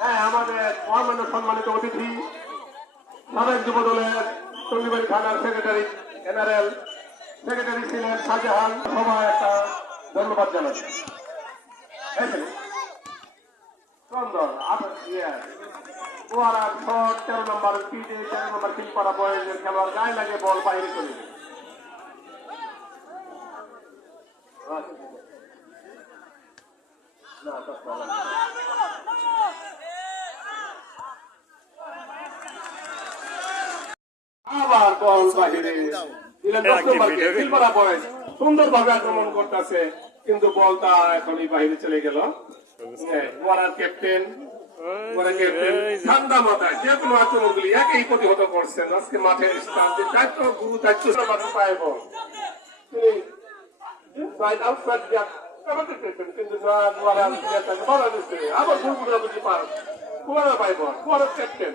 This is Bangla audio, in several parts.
হ্যাঁ আমাদের মহামান্য সম্মানিত অতিথি, সাবেক যুব দলের চন্ডিবাড়ি থানার সেক্রেটারি জেনারেল, সেক্রেটারি ছিলেন শাহজাহান। সবাই একটা ধন্যবাদ জানাচ্ছি। সুন্দর কুয়ারার শট তেরো নম্বর পিটে তেরো নম্বর কিলপাড়া বয়েজের খেলোয়াড় গায়ে লাগে বল বাইরে না দশ বল না। আবার বল বাহিরে দিলেন দশ নম্বরকে বয়েজ সুন্দরভাবে আক্রমণ করতেছে কিন্তু বলটা এখনই বাহিরে চলে গেল। হ্যাঁ, ওয়ারার ক্যাপ্টেন ঠান্ডা মাথায় যে কোনো আক্রমণগুলি একই প্রতিহত করছেন। আজকে মাঠের স্থান যে দায়িত্ব গুরু দায়িত্ব পেতেন কিন্তু আবার ভুল বুঝাবুঝি কুয়ারা পাই বল ক্যাপ্টেন।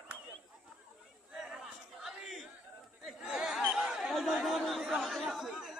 mandando no Nordeste.